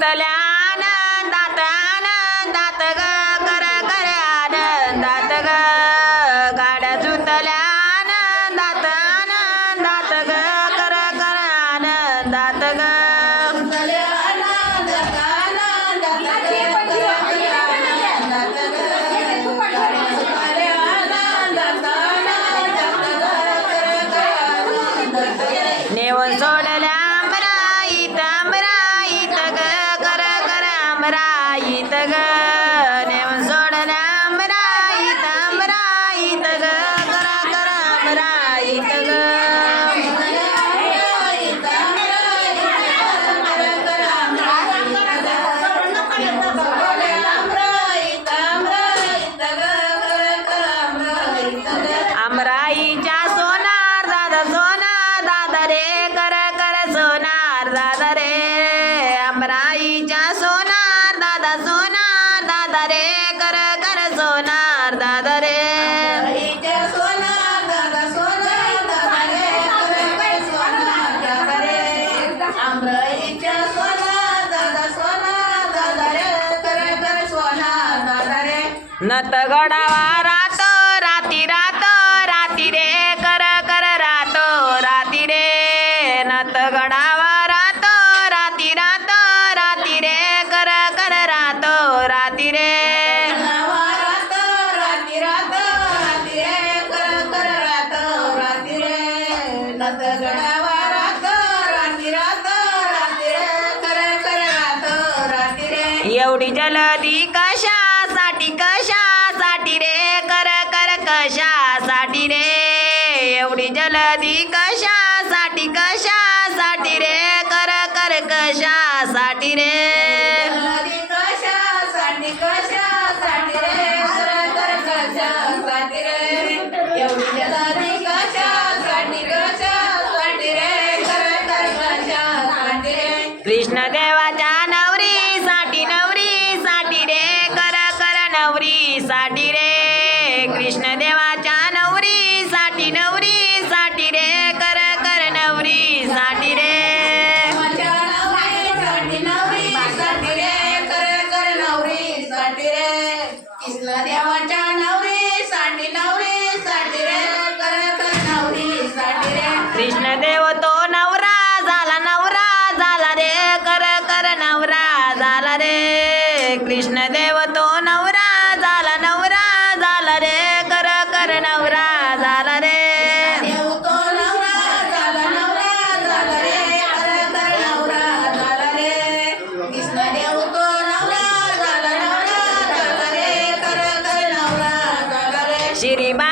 തല आईच्या सोनार दादा सोनार दादा रे कर कर सोनार दादा रे. नत गडावा रात राती रात एवढी जलदी कशासाठी कशासाठी रे? कर कर कशासाठी रे? एवढी जलदी कशासाठी कशासाठी रे? कर कर कशासाठी रे? कृष्ण किसलं देवाच्या नवरी साठी नवरी साठी रे करत नवरी साठी रे. कृष्ण देव तो नवरा झाला नवरा झाला रे कर कर नवरा झाला रे. कृष्ण देव तो 记得吗？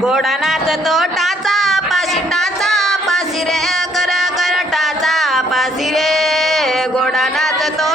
गोडानाच तो टाचा पाशी टाचा पाशी रे कर कर टाचा पाशी रे गोडानाच तो